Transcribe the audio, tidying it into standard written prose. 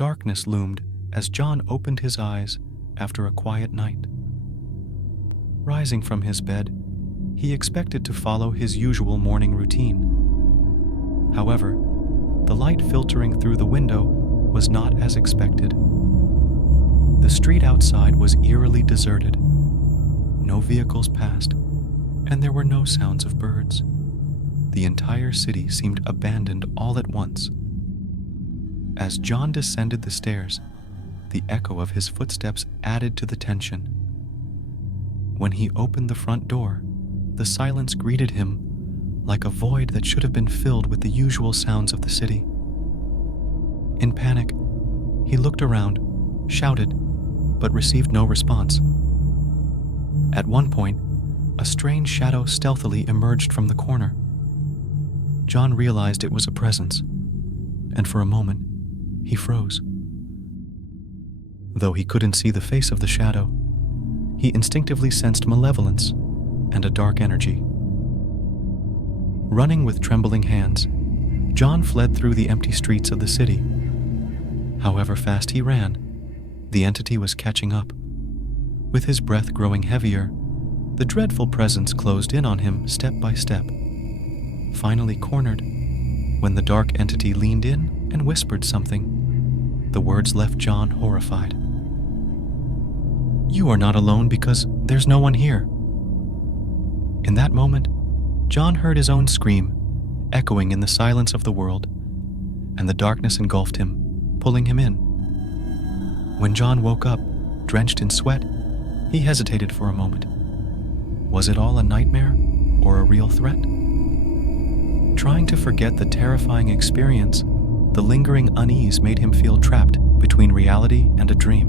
Darkness loomed as John opened his eyes after a quiet night. Rising from his bed, he expected to follow his usual morning routine. However, the light filtering through the window was not as expected. The street outside was eerily deserted. No vehicles passed, and there were no sounds of birds. The entire city seemed abandoned all at once. As John descended the stairs, the echo of his footsteps added to the tension. When he opened the front door, the silence greeted him like a void that should have been filled with the usual sounds of the city. In panic, he looked around, shouted, but received no response. At one point, a strange shadow stealthily emerged from the corner. John realized it was a presence, and for a moment, he froze. Though he couldn't see the face of the shadow, he instinctively sensed malevolence and a dark energy. Running with trembling hands, John fled through the empty streets of the city. However fast he ran, the entity was catching up. With his breath growing heavier, the dreadful presence closed in on him step by step. Finally cornered, when the dark entity leaned in and whispered something, the words left John horrified. "You are not alone because there's no one here." In that moment, John heard his own scream, echoing in the silence of the world, and the darkness engulfed him, pulling him in. When John woke up, drenched in sweat, he hesitated for a moment. Was it all a nightmare or a real threat? Trying to forget the terrifying experience, the lingering unease made him feel trapped between reality and a dream.